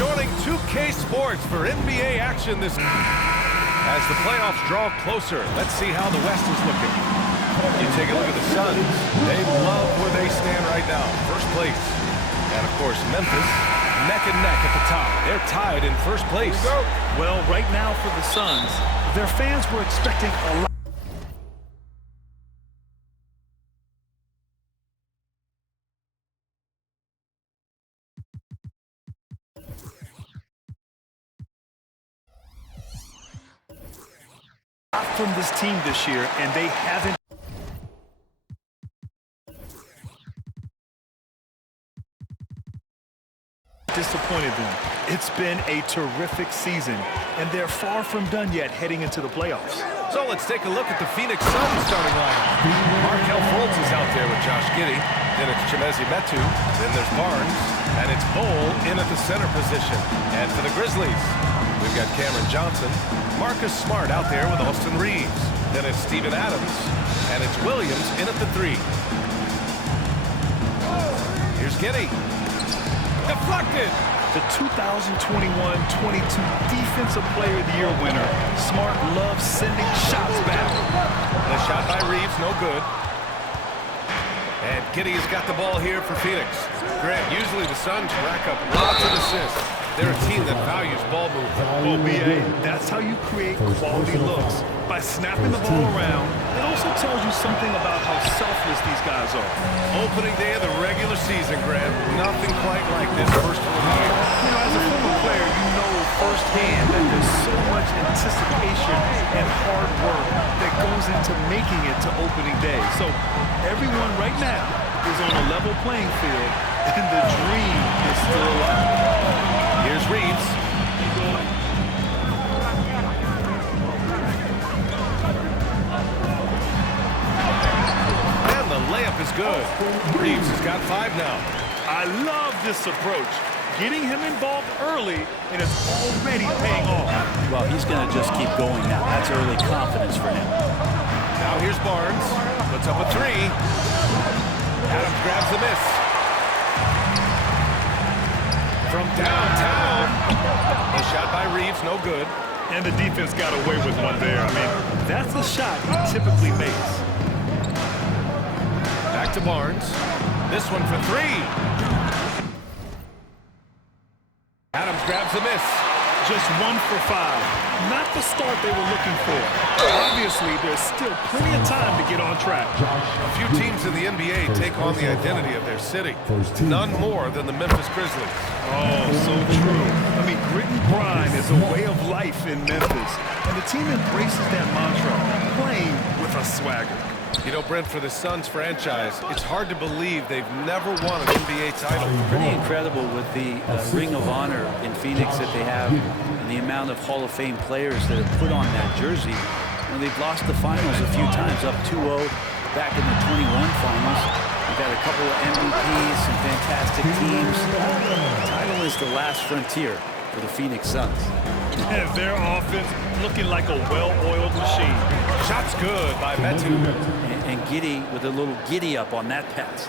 joining 2K Sports for NBA action this as the playoffs draw closer. Let's see how the West is looking. You take a look at the Suns. They love where they stand right now, first place. And, of course, Memphis, neck and neck at the top. They're tied in first place. Well, right now for the Suns, their fans were expecting a lot. From this team this year, and they haven't disappointed them. It's been a terrific season, and they're far from done yet heading into the playoffs. So let's take a look at the Phoenix Suns starting lineup. Markelle Fultz is out there with Josh Giddey. Then it's Chimezie Metu. Then there's Barnes. And it's Bol in at the center position. And for the Grizzlies, we've got Cameron Johnson. Marcus Smart out there with Austin Reeves. Then it's Steven Adams. And it's Williams in at the 3. Here's Giddey. Deflected. The 2021-22 Defensive Player of the Year winner. Smart loves sending shots back. The shot by Reeves, no good. And Giddey has got the ball here for Phoenix. Grant, usually the Suns rack up lots of assists. They're a team that values ball movement. Oh, BA, that's how you create quality looks. By snapping the ball around, it also tells you something about how selfless these guys are. Opening day of the regular season, Grant. Nothing quite like this first of the year. You know, as a former player, you know firsthand that there's so much anticipation and hard work that goes into making it to opening day. So everyone right now is on a level playing field, and the dream is still alive. Here's Reeves. And the layup is good. Reeves has got 5 now. I love this approach. Getting him involved early, and it's already paying off. Well, he's going to just keep going now. That's early confidence for him. Now here's Barnes. Puts up a 3. Adams grabs the miss. From downtown. A shot by Reeves, no good. And the defense got away with one there. I mean, that's a shot he typically makes. Back to Barnes. This one for 3. Adams grabs the miss. Just 1 for 5. Not the start they were looking for. Obviously, there's still plenty of time to get on track. A few teams in the NBA take on the identity of their city. None more than the Memphis Grizzlies. Oh, so true. I mean, grit and grind is a way of life in Memphis. And the team embraces that mantra, playing with a swagger. You know, Brent, for the Suns franchise, it's hard to believe they've never won an NBA title. Pretty incredible with the Ring of Honor in Phoenix that they have and the amount of Hall of Fame players that have put on that jersey. You know, they've lost the finals a few times, up 2-0 back in the 21 finals. They've got a couple of MVPs, some fantastic teams. The title is the last frontier for the Phoenix Suns. And their offense looking like a well-oiled machine. Shot's good by Metu. And Giddey with a little giddy up on that pass.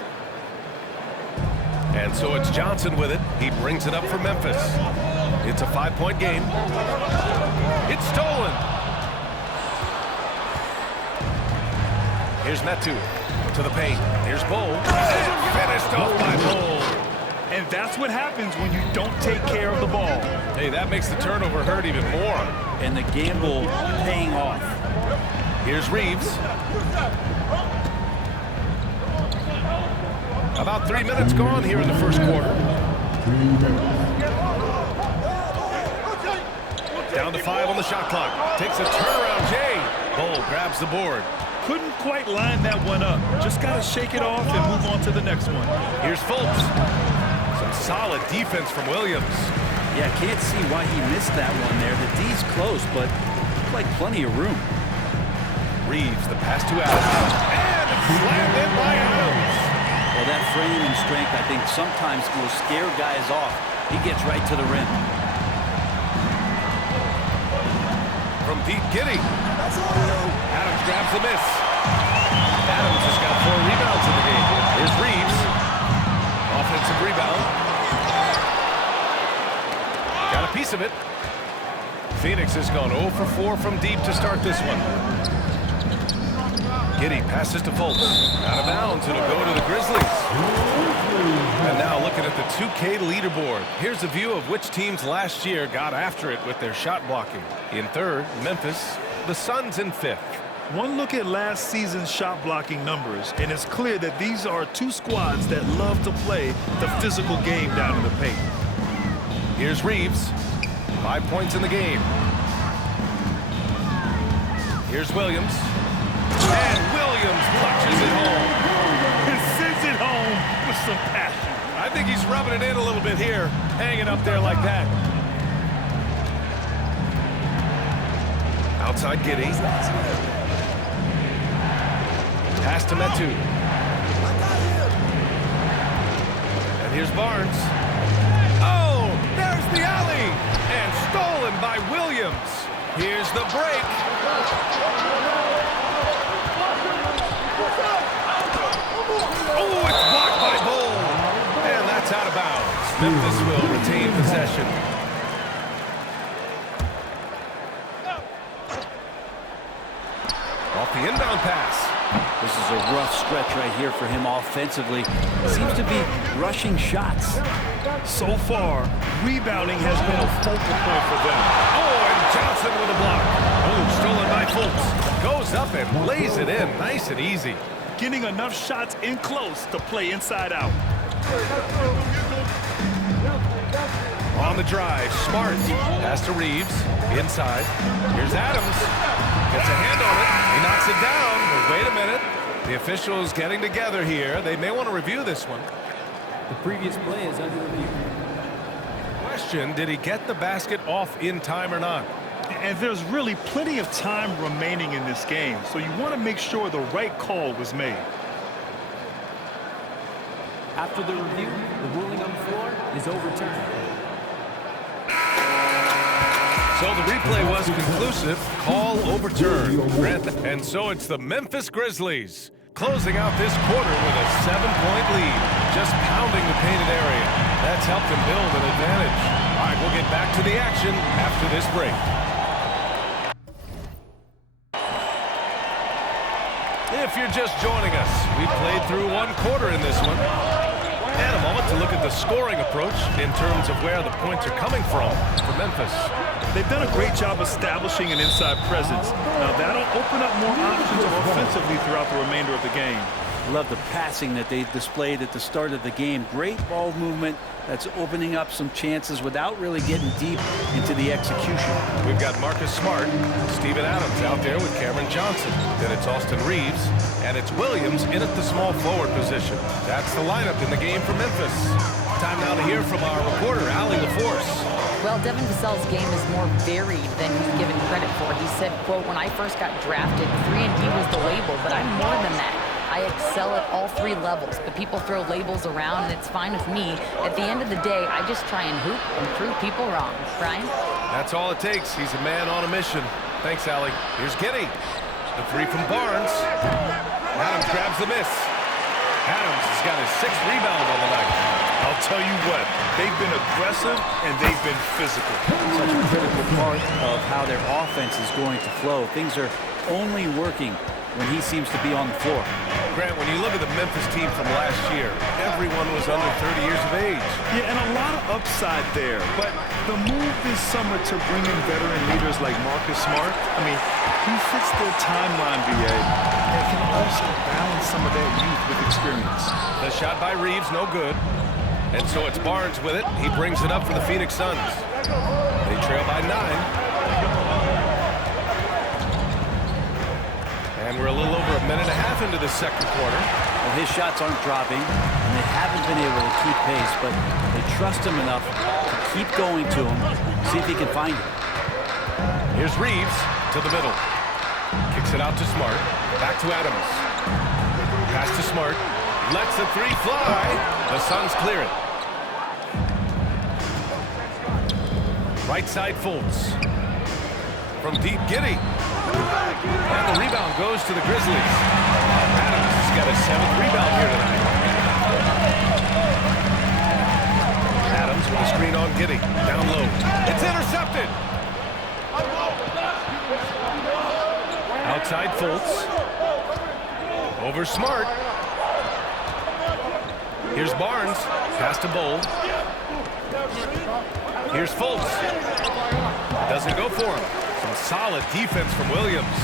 And so it's Johnson with it. He brings it up for Memphis. It's a 5-point game. It's stolen. Here's Metu to the paint. Here's Bol. And finished off by Bol. And that's what happens when you don't take care of the ball. Hey, that makes the turnover hurt even more. And the gamble paying off. Here's Reeves. About 3 minutes gone here in the first quarter. Down to 5 on the shot clock. Takes a turnaround, Jay. Bol grabs the board. Couldn't quite line that one up. Just got to shake it off and move on to the next one. Here's Fultz. Some solid defense from Williams. Yeah, can't see why he missed that one there. The D's close, but looked like plenty of room. Reeves, the pass to Adams. And slammed in by Adams. Well, that frame and strength, I think, sometimes will scare guys off. He gets right to the rim. From Pete Giddey. Adams grabs the miss. Adams has got 4 rebounds in the game. Here's Reeves. Offensive rebound. piece of it. Phoenix has gone 0 for 4 from deep to start this one. Giddey passes to Fultz. Out of bounds. It'll go to the Grizzlies. And now looking at the 2K leaderboard. Here's a view of which teams last year got after it with their shot blocking. In third, Memphis. The Suns in fifth. One look at last season's shot blocking numbers, and it's clear that these are two squads that love to play the physical game down in the paint. Here's Reeves. 5 points in the game. Here's Williams. And Williams punches it home. He sends it home with some passion. I think he's rubbing it in a little bit here, hanging up there like that. Outside Giddey. Pass to Metu. And here's Barnes. Oh, there's the alley. And stolen by Williams. Here's the break. Oh, it's blocked by Bull. And that's out of bounds. Memphis will retain possession. Off the inbound pass. This is a rough stretch right here for him offensively. Seems to be rushing shots. So far, rebounding has been a focal point for them. Oh, and Johnson with a block. Oh, stolen by Fultz. Goes up and lays it in. Nice and easy. Getting enough shots in close to play inside out. On the drive, Smart. Pass to Reeves. Inside. Here's Adams. Gets a hand on it. He knocks it down. But wait a minute. The officials getting together here. They may want to review this one. The previous play is under review. Question, did he get the basket off in time or not? And there's really plenty of time remaining in this game, so you want to make sure the right call was made. After the review, the ruling on the floor is overturned. So the replay was conclusive. Call overturned. And so it's the Memphis Grizzlies closing out this quarter with a 7-point lead. Just pounding the painted area. That's helped them build an advantage. All right, we'll get back to the action after this break. If you're just joining us, we played through one quarter in this one. And a moment to look at the scoring approach in terms of where the points are coming from for Memphis. They've done a great job establishing an inside presence. Now that'll open up more options offensively throughout the remainder of the game. Love the passing that they displayed at the start of the game. Great ball movement that's opening up some chances without really getting deep into the execution. We've got Marcus Smart, Steven Adams out there with Cameron Johnson. Then it's Austin Reeves, and it's Williams in at the small forward position. That's the lineup in the game for Memphis. Time now to hear from our reporter, Allie LaForce. Well, Devin Vassell's game is more varied than he's given credit for. He said, quote, "When I first got drafted, 3-and-D was the label, but I'm more than that. I excel at all three levels, but people throw labels around, and it's fine with me. At the end of the day, I just try and hoop and prove people wrong." Brian? That's all it takes. He's a man on a mission. Thanks, Allie. Here's Giddey. The three from Barnes. Adams grabs the miss. Adams has got his 6th rebound on the night. I'll tell you what, they've been aggressive and they've been physical. Such a critical part of how their offense is going to flow. Things are only working when he seems to be on the floor. Grant, when you look at the Memphis team from last year, everyone was under 30 years of age. Yeah, and a lot of upside there. But the move this summer to bring in veteran leaders like Marcus Smart, I mean, he fits their timeline, BA, and can also balance some of that youth with experience. The shot by Reeves, no good. And so it's Barnes with it. He brings it up for the Phoenix Suns. They trail by 9. And we're a little over a minute and a half into the second quarter. Well, his shots aren't dropping, and they haven't been able to keep pace, but they trust him enough to keep going to him, see if he can find it. Here's Reeves to the middle. Kicks it out to Smart. Back to Adams. Pass to Smart. Lets the three fly. The Suns clear it. Right side Fultz. From deep, Giddey. And the rebound goes to the Grizzlies. Adams has got his 7th rebound here tonight. Adams with a screen on Giddey. Down low. It's It's intercepted. Outside Fultz. Over Smart. Here's Barnes. Pass to Bowl. Here's Fultz. Doesn't go for him. Some solid defense from Williams.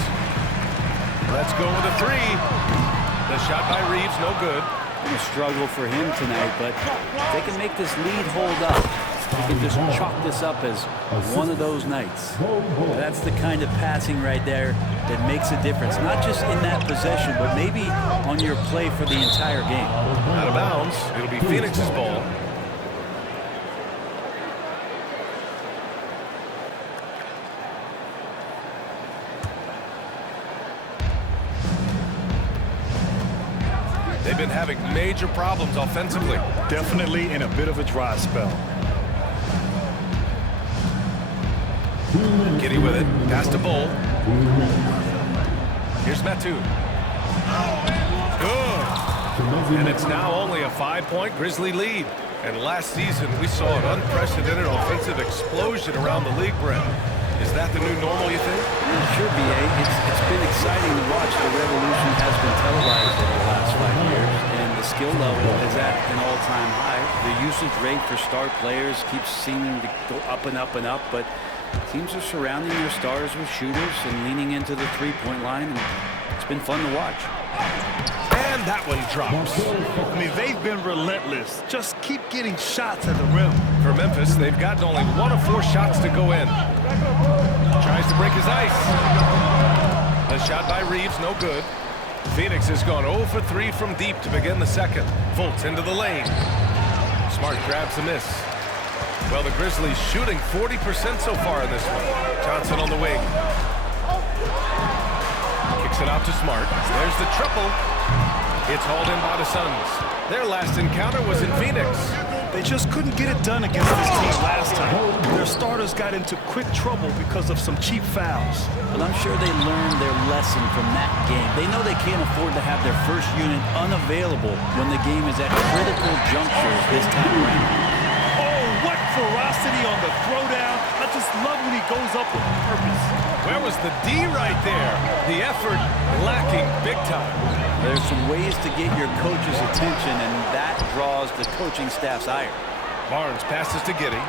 Let's go with a three. The shot by Reeves, no good. A struggle for him tonight, but if they can make this lead hold up, they can just chalk this up as one of those nights. That's the kind of passing right there that makes a difference, not just in that possession, but maybe on your play for the entire game. Out of bounds. It'll be Phoenix's ball. They've been having major problems offensively. Definitely in a bit of a dry spell. Giddy with it. Pass to Bowl. Here's Metu. Good. And it's now only a 5-point Grizzly lead. And last season, we saw an unprecedented offensive explosion around the league, Brent. Is that the new normal, you think? It should be, eh? It's been exciting to watch. The revolution has been televised over the last 5 years, and the skill level is at an all-time high. The usage rate for star players keeps seeming to go up and up and up, but teams are surrounding their stars with shooters and leaning into the three-point line, and it's been fun to watch. And that one drops. I mean, they've been relentless. Just keep getting shots at the rim. For Memphis, they've gotten only 1 of 4 shots to go in. Tries to break his ice. The shot by Reeves, no good. Phoenix has gone 0 for 3 from deep to begin the second. Fultz into the lane. Smart grabs a miss. Well, the Grizzlies shooting 40% so far in this one. Johnson on the wing. Kicks it out to Smart. There's the triple. It's hauled in by the Suns. Their last encounter was in Phoenix. They just couldn't get it done against this team last time. Their starters got into quick trouble because of some cheap fouls. But I'm sure they learned their lesson from that game. They know they can't afford to have their first unit unavailable when the game is at critical junctures this time around. Oh, what ferocity on the throwdown. I just love when he goes up with purpose. Where was the D right there? The effort lacking big time. There's some ways to get your coach's attention, and that draws the coaching staff's ire. Barnes passes to Giddy.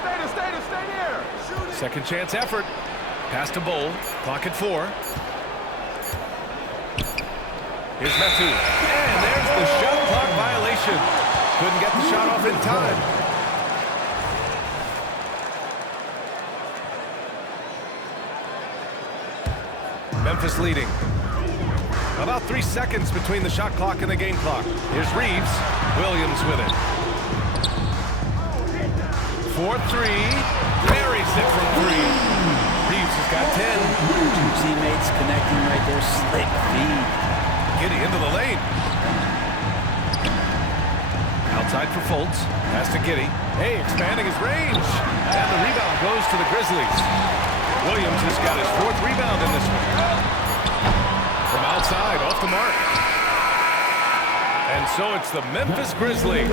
Stay there. Second chance effort. Pass to Bowl. Clock at 4. Here's Metu. And there's the shot clock violation. Couldn't get the shot off in time. Memphis leading. About 3 seconds between the shot clock and the game clock. Here's Reeves. Williams with it. 4-3. Buries it from 3. Reeves has got 10. Two teammates connecting right there. Slick feed. Giddy into the lane. Outside for Fultz. Pass to Giddy. Hey, expanding his range. And the rebound goes to the Grizzlies. Williams has got his 4th rebound in this one. From outside, off the mark. And so it's the Memphis Grizzlies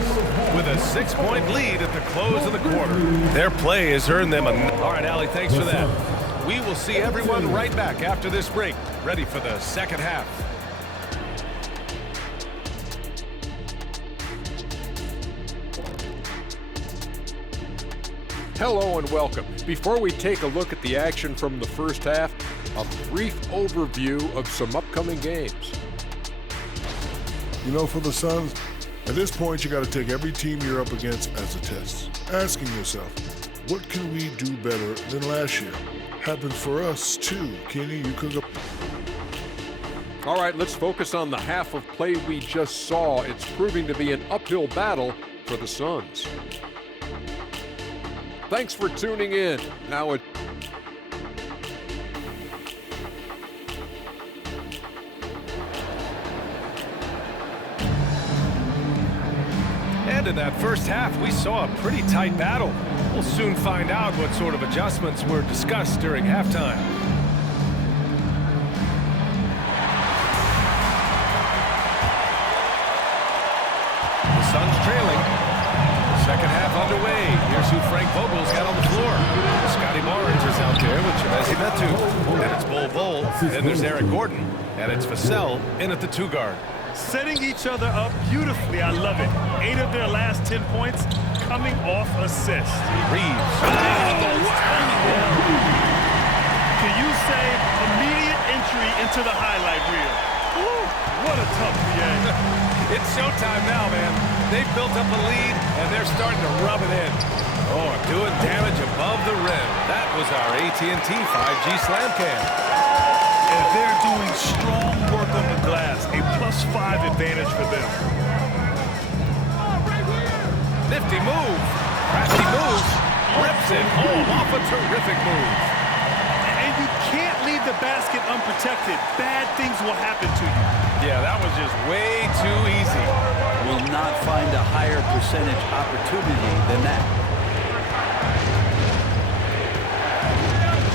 with a 6-point lead at the close of the quarter. Their play has earned them a... All right, Allie, thanks for that. We will see everyone right back after this break, ready for the second half. Hello and welcome. Before we take a look at the action from the first half, a brief overview of some upcoming games. You know, for the Suns, at this point, you got to take every team you're up against as a test. Asking yourself, what can we do better than last year? Happened for us, too. Kenny, you could go... All right, let's focus on the half of play we just saw. It's proving to be an uphill battle for the Suns. Thanks for tuning in. Now it... And in that first half, we saw a pretty tight battle. We'll soon find out what sort of adjustments were discussed during halftime. The Suns trailing. Second half underway. Here's who Frank Vogel's got on the floor. Metu. And it's Bol. Then there's Eric Gordon. And it's Vassell in at the 2 guard. Setting each other up beautifully. I love it. 8 of their last 10 points coming off assists. Reeves. Can you say immediate entry into the highlight reel? Woo, what a tough PA. It's showtime now, man. They've built up a lead, and they're starting to rub it in. Oh, doing damage above the rim. That was our AT&T 5G slam cam. And they're doing strong work on the glass. A +5 advantage for them. Nifty move. Crafty moves. Rips it home off a terrific move. And you can't leave the basket unprotected. Bad things will happen to you. Yeah, that was just way too easy. Will not find a higher percentage opportunity than that.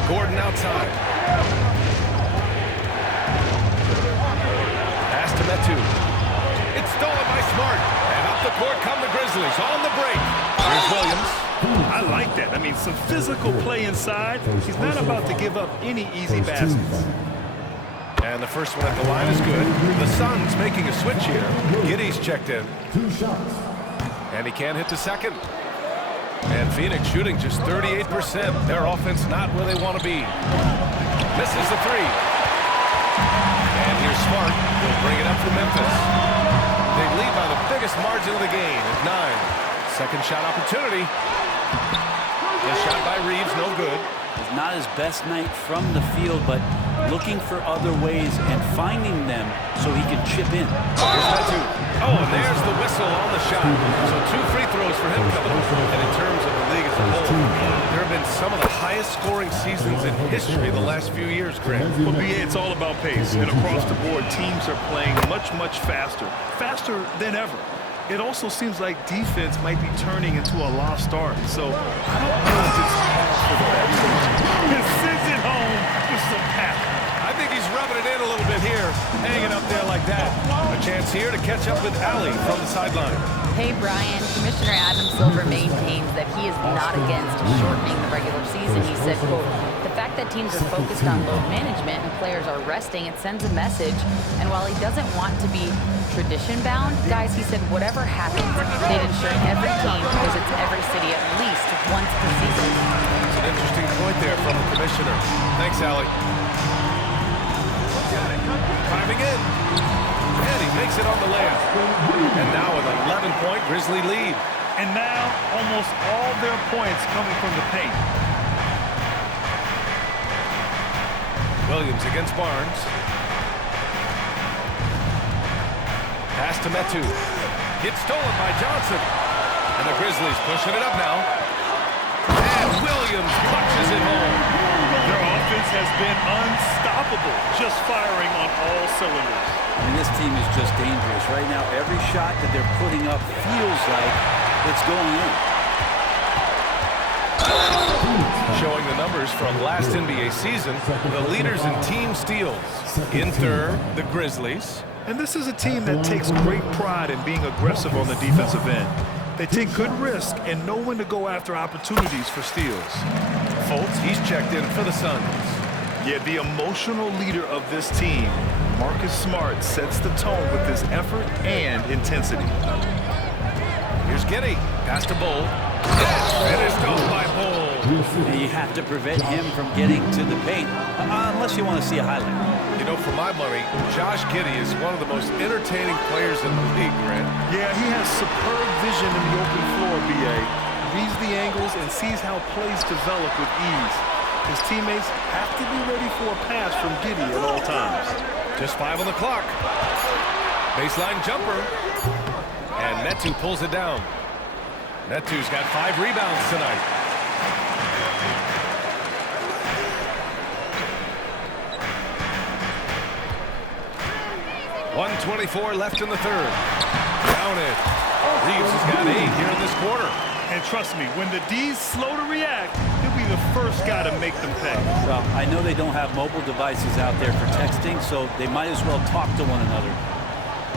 Gordon outside. Pass to Metu. It's stolen by Smart. And up the court come the Grizzlies on the break. Here's Williams. I like that. I mean, some physical play inside. He's not about to give up any easy baskets. And the first one at the line is good. The Suns making a switch here. Giddey's checked in. And he can't hit the second. And Phoenix shooting just 38%. Their offense not where they want to be. Misses the 3. And here's Smart. He'll bring it up for Memphis. They lead by the biggest margin of the game at 9. Second shot opportunity. A shot by Reeves, no good. It's not his best night from the field, but looking for other ways and finding them so he can chip in. Here's Metu. Oh, and there's the whistle on the shot. So 2 free throws for him coming up. And in terms of the league as a whole, there have been some of the highest scoring seasons in history the last few years, Grant. Well, BA, it's all about pace. And across the board, teams are playing much, much faster. Faster than ever. It also seems like defense might be turning into a lost art. So I don't know if it's for the best. He sends it home with some pep. I think he's rubbing it in a little bit here, hanging up there like that. A chance here to catch up with Allie from the sideline. Hey, Brian. Commissioner Adam Silver maintains that he is not against shortening the regular season. He said, quote, the fact that teams are focused on load management and players are resting, it sends a message. And while he doesn't want to be tradition-bound, guys, he said, whatever happens, they'd ensure every team visits every city at least once per season. It's an interesting point there from the commissioner. Thanks, Allie. Driving in. And he makes it on the layup. And now an 11-point Grizzly lead. And now almost all their points coming from the paint. Williams against Barnes. Pass to Metu. Gets stolen by Johnson. And the Grizzlies pushing it up now. And Williams punches it home. Their offense has been unstoppable, just firing on all cylinders. I mean, this team is just dangerous. Right now, every shot that they're putting up feels like it's going in. Showing the numbers from last NBA season, the leaders in team steals. In third, the Grizzlies. And this is a team that takes great pride in being aggressive on the defensive end. They take good risk and know when to go after opportunities for steals. Fultz, he's checked in for the Suns. Yeah, the emotional leader of this team, Marcus Smart, sets the tone with his effort and intensity. Here's Giddey. Pass to Bol. Finished off by Bol. And you have to prevent him from getting to the paint, unless you want to see a highlight. You know, for my money, Josh Giddey is one of the most entertaining players in the league, Grant. Yeah, he has superb vision in the open floor, BA. Reads the angles and sees how plays develop with ease. His teammates have to be ready for a pass from Giddey at all times. Just 5 on the clock. Baseline jumper. And Metu pulls it down. Metu's got 5 rebounds tonight. .124 left in the third. Down it. Reeves has got 8 here in this quarter. And trust me, when the D's slow to react, he'll be the first guy to make them pay. Well, I know they don't have mobile devices out there for texting, so they might as well talk to one another.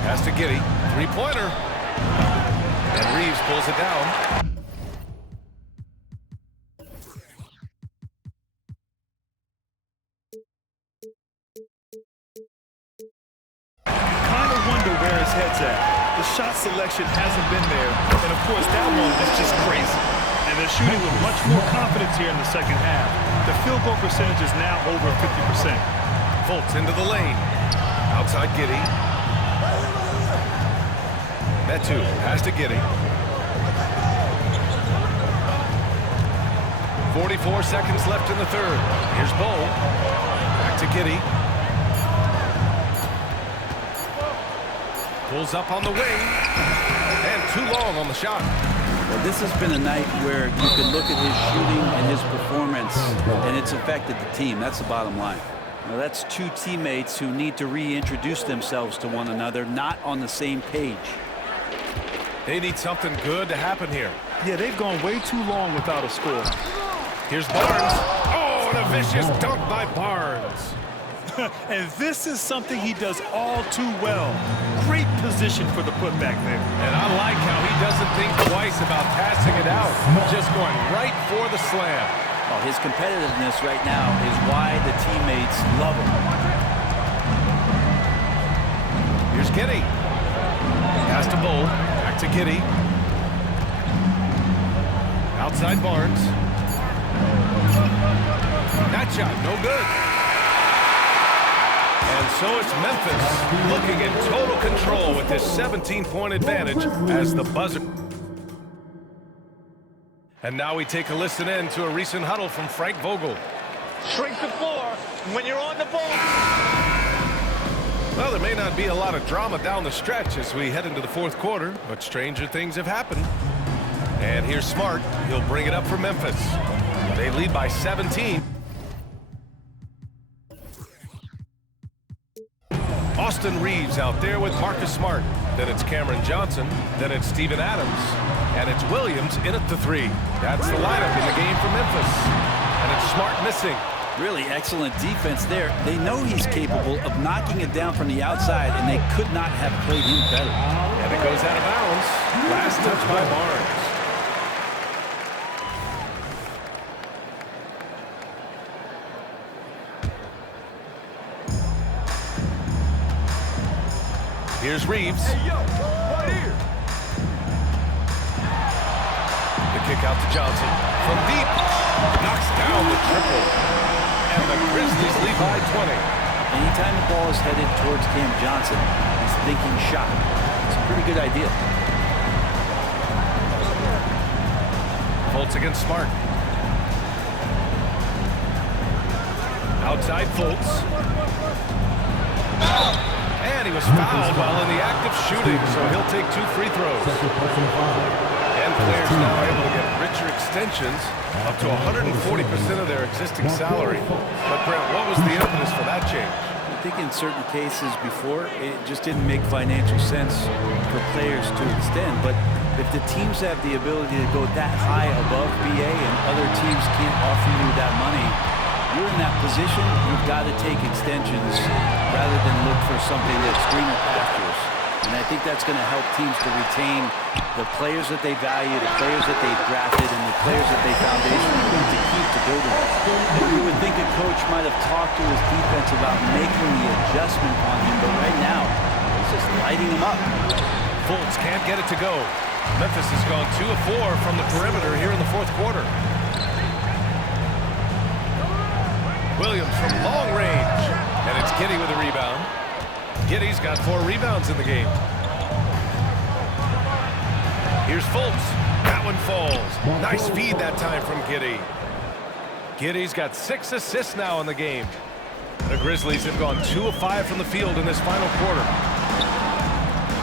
Pass to Giddey. 3-pointer. And Reeves pulls it down. at. The shot selection hasn't been there, and of course that one is just crazy. And they're shooting with much more confidence here in the second half. The field goal percentage is now over 50%. Fultz into the lane. Outside Giddey. Metu, pass to Giddey. 44 seconds left in the third. Here's Bull. Back to Giddey. Pulls up on the wing. And too long on the shot. Well, this has been a night where you can look at his shooting and his performance, and it's affected the team. That's the bottom line. Now, that's two teammates who need to reintroduce themselves to one another, not on the same page. They need something good to happen here. Yeah, they've gone way too long without a score. Here's Barnes. Oh, and a vicious dunk by Barnes. And this is something he does all too well. Great position for the putback there. And I like how he doesn't think twice about passing it out. Just going right for the slam. Oh, his competitiveness right now is why the teammates love him. Here's Giddey. Pass to Bull. Back to Giddey. Outside Barnes. That shot, no good. And so it's Memphis looking in total control with this 17-point advantage as the buzzer. And now we take a listen in to a recent huddle from Frank Vogel. Shrink the floor when you're on the ball. Well, there may not be a lot of drama down the stretch as we head into the fourth quarter, but stranger things have happened. And here's Smart. He'll bring it up for Memphis. They lead by 17. Austin Reeves out there with Marcus Smart. Then it's Cameron Johnson. Then it's Steven Adams. And it's Williams in at the three. That's the lineup in the game for Memphis. And it's Smart missing. Really excellent defense there. They know he's capable of knocking it down from the outside, and they could not have played him better. And it goes out of bounds. Last touch by Barnes. Here's Reeves. Hey, yo, right here. The kick out to Johnson. From deep. Knocks down the triple. And the Grizzlies lead by 20. Anytime the ball is headed towards Cam Johnson, he's thinking shot. It's a pretty good idea. Fultz against Smart. Outside Fultz. And he was fouled while in the act of shooting, so he'll take 2 free throws. And players now able to get richer extensions, up to 140% of their existing salary. But Brent, what was the impetus for that change? I think in certain cases before, it just didn't make financial sense for players to extend. But if the teams have the ability to go that high above BA and other teams can't offer you that money, you're in that position, you've got to take extensions rather than look for something that's greener pastures. And I think that's going to help teams to retain the players that they value, the players that they've drafted, and the players that they foundationally need to keep to build on. You would think a coach might have talked to his defense about making the adjustment on him, but right now, he's just lighting him up. Fultz can't get it to go. Memphis has gone 2 of 4 from the perimeter here in the fourth quarter. Williams from long range. And it's Giddey with a rebound. Giddey's got 4 rebounds in the game. Here's Fultz. That one falls. Nice feed that time from Giddey. Giddey's got 6 assists now in the game. The Grizzlies have gone 2 of 5 from the field in this final quarter.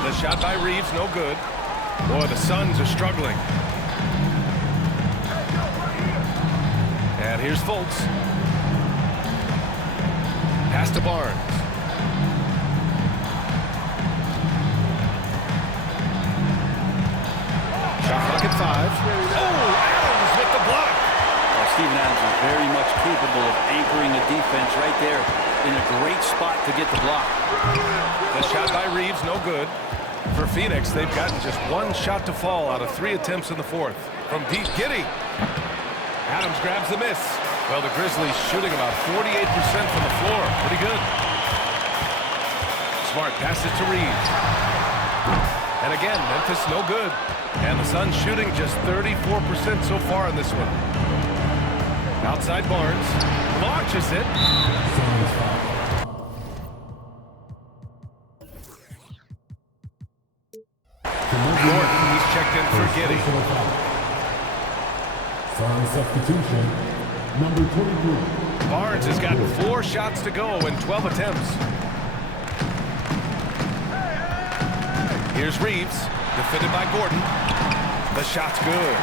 The shot by Reeves, no good. Boy, the Suns are struggling. And here's Fultz. Pass to Barnes. Shot clock at 5. Oh, Adams with the block. Well, Steven Adams is very much capable of anchoring a defense right there in a great spot to get the block. The shot by Reeves, no good. For Phoenix, they've gotten just 1 shot to fall out of 3 attempts in the fourth. From deep, Giddey. Adams grabs the miss. Well, the Grizzlies shooting about 48% from the floor. Pretty good. Smart passes to Reeves. And again, Memphis no good. And the Suns shooting just 34% so far in this one. Outside Barnes. Launches it. Gordon, he's checked in for Giddey. Substitution, number 23. Barnes has gotten 4 shots to go in 12 attempts. Here's Reeves, defended by Gordon. The shot's good.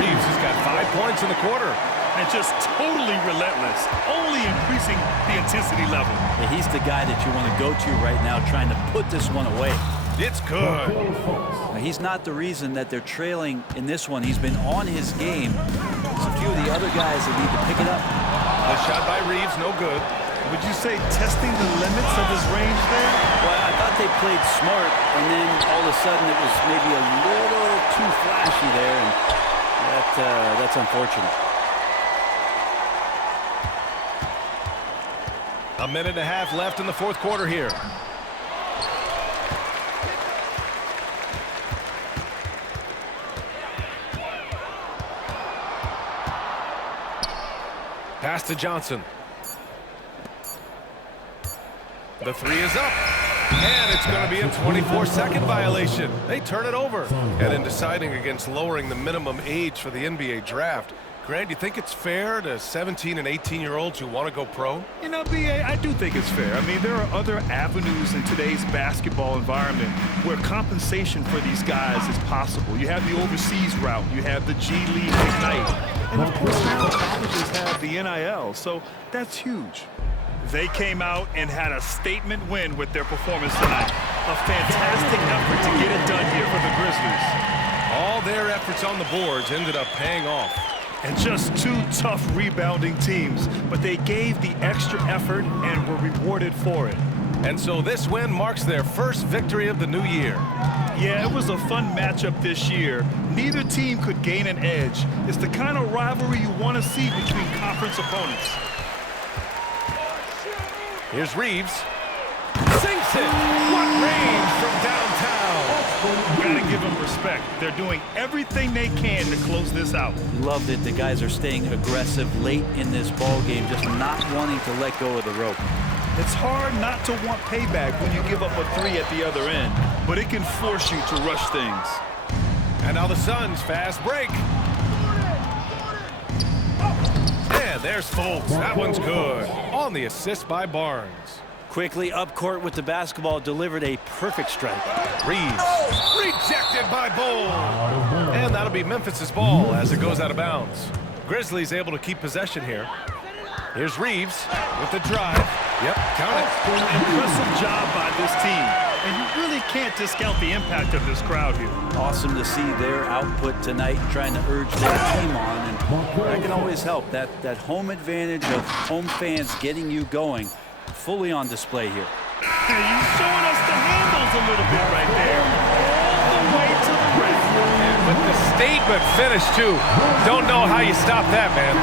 Reeves has got 5 points in the quarter. And just totally relentless, only increasing the intensity level. Yeah, he's the guy that you want to go to right now, trying to put this one away. It's good. Now, he's not the reason that they're trailing in this one. He's been on his game. There's a few of the other guys that need to pick it up. The shot by Reeves, no good. Would you say testing the limits of his range there? Well, I thought they played smart, and then all of a sudden it was maybe a little too flashy there, and that's unfortunate. A minute and a half left in the fourth quarter here. Pass to Johnson. The 3 is up. And it's going to be a 24-second violation. They turn it over. And in deciding against lowering the minimum age for the NBA draft, Grant, do you think it's fair to 17 and 18-year-olds who want to go pro? You know, B.A., I do think it's fair. I mean, there are other avenues in today's basketball environment where compensation for these guys is possible. You have the overseas route. You have the G League Ignite. And, of course, now colleges have the NIL, so that's huge. They came out and had a statement win with their performance tonight. A fantastic effort to get it done here for the Grizzlies. All their efforts on the boards ended up paying off. And just 2 tough rebounding teams, but they gave the extra effort and were rewarded for it. And so this win marks their first victory of the new year. Yeah, it was a fun matchup this year. Neither team could gain an edge. It's the kind of rivalry you want to see between conference opponents. Here's Reeves. Sinks it! What range from downtown! Gotta give them respect. They're doing everything they can to close this out. Love that the guys are staying aggressive late in this ball game, just not wanting to let go of the rope. It's hard not to want payback when you give up a 3 at the other end, but it can force you to rush things. And now the Suns fast break. And there's Fultz. That one's good. On the assist by Barnes. Quickly up court with the basketball, delivered a perfect strike. Reeves. Rejected by Bol. And that'll be Memphis's ball as it goes out of bounds. Grizzlies able to keep possession here. Here's Reeves with the drive. Yep, count it. Impressive job by this team. And you really can't discount the impact of this crowd here. Awesome to see their output tonight, trying to urge their team on. And that can always help. That home advantage of home fans getting you going, fully on display here. Hey, you're showing us the handles a little bit right there. All the way to the rim. And with the statement finish, too. Don't know how you stop that, man.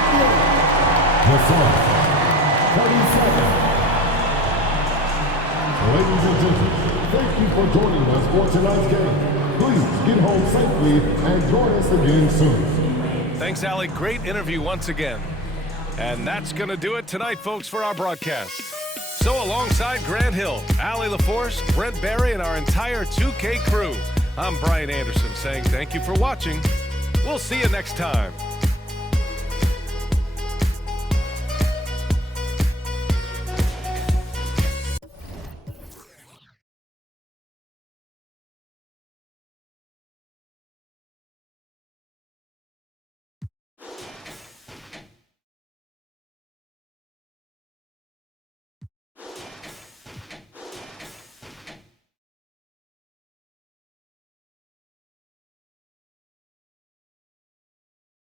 Ladies and gentlemen, thank you for joining us for tonight's game. Please get home safely and join us again soon. Thanks, Allie. Great interview once again. And that's going to do it tonight, folks, for our broadcast. So alongside Grant Hill, Allie LaForce, Brent Barry, and our entire 2K crew, I'm Brian Anderson saying thank you for watching. We'll see you next time.